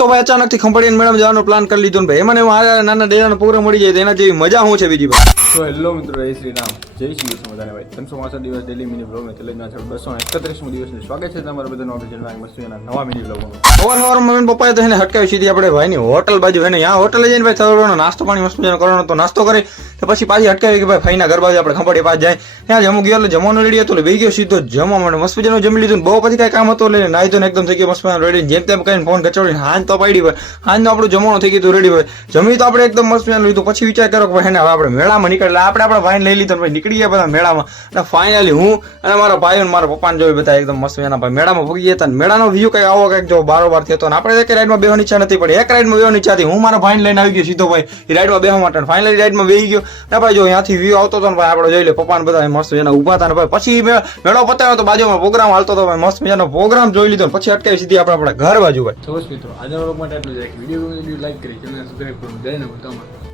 તો ભાઈ અચાનક થી ખંભાળિયા મેળામાં જવાનો પ્લાન કરી લીધો ને ભાઈ એમાં મારા નાના ડેરાનો પ્રોગ્રામ મળી જાય તો એના જેવી મજા શું છે બીજી ભાઈ. તો હેલો મિત્રો, જય શ્રી રામ, જય શ્રી કૃષ્ણ બધાને ભાઈ. 365 દિવસ ડેલી મિની બ્લોગમાં ચેલેન્જના છે 231મો દિવસનું સ્વાગત છે તમારા બધાનું આપણી ચેનલમાં મસ્ત એના નવા મિની બ્લોગમાં. સવાર મમ્મી પપ્પાએ તો એને હટકાવી સીધી આપણે ભાઈની હોટલ બાજુ એને ત્યાં હોટલે જઈને ભાઈ થોડો નાસ્તો પાણી મસ્ત મજાનો કરવાનો તો નાસ્તો કરી તો પછી પાછી હટકાવી કે ભાઈ ફાઈના ઘર બાજુ આપણે ખંભાળિયા પાસ જાય ત્યાં જમું ગયો એટલે જમવાનું રેડી હતું એટલે બેસી ગયો સીધો જમવા માટે મસ્ત મજાનું જમી લીધું બહુ પછી કાંઈ કામ હતું એટલે નાહી તો એકદમ થઈ ગયો મસ્ત મજાનું રેડી જેમ તેમ કરીને ફોન કચોડીને હાંજ તો પાડી ભાઈ હાંજનું આપણું જમવાનું થઈ ગયું રેડી ભાઈ જમી તો આપણે એકદમ મસ્ત મજાનું લીધું પછી વિચાર કરો કે ભાઈ હવે આપણે મેળામાં નીકળે આપણે આપણા ભાઈને લઈ લીધો ભાઈ નીકળી ગયા બધા મેળામાં અને ફાઇનલી હું અને મારા ભાઈઓ અને મારા પપ્પાને જોઈ બધા એકદમ મસ્ત મજાના ભાઈ મેળામાં ભૂગી ગયા હતા મેળાનો વ્યૂ કઈ આવો કંઈક જો બારોબાર થયો હતો ને આપણે એક રાઈડમાં બેહવાની ઈચ્છા નથી પડી એક રાઈડમાં બેહવાની ઈચ્છા હતી હું મારા ભાઈને લઈને આવી ગયો સીધો ભાઈ એ રાઈડમાં બેહવા માટે ફાઇનલી રાઈડમાં બેસી ગયો ને ભાઈ જો ત્યાંથી વ્યૂ આવતો હતો ને ભાઈ આપણે જોઈ લે પપ્પાને બધા મસ્ત મજાના ઊભા હતા ને ભાઈ પછી મેળો પતાવ્યો તો બાજુમાં પ્રોગ્રામ હાલતો હતો ભાઈ મસ્ત મજાનો પ્રોગ્રામ જોઈ લીધો પછી અટકાવી સીધી આપણે ઘર બાજુ ભાઈ. તો મિત્રો આજના બ્લોગ માટે એટલું જ. વિડીયો લાઈક કરી ચેનલ સબસ્ક્રાઇબ કરવાનું જઈને તમારે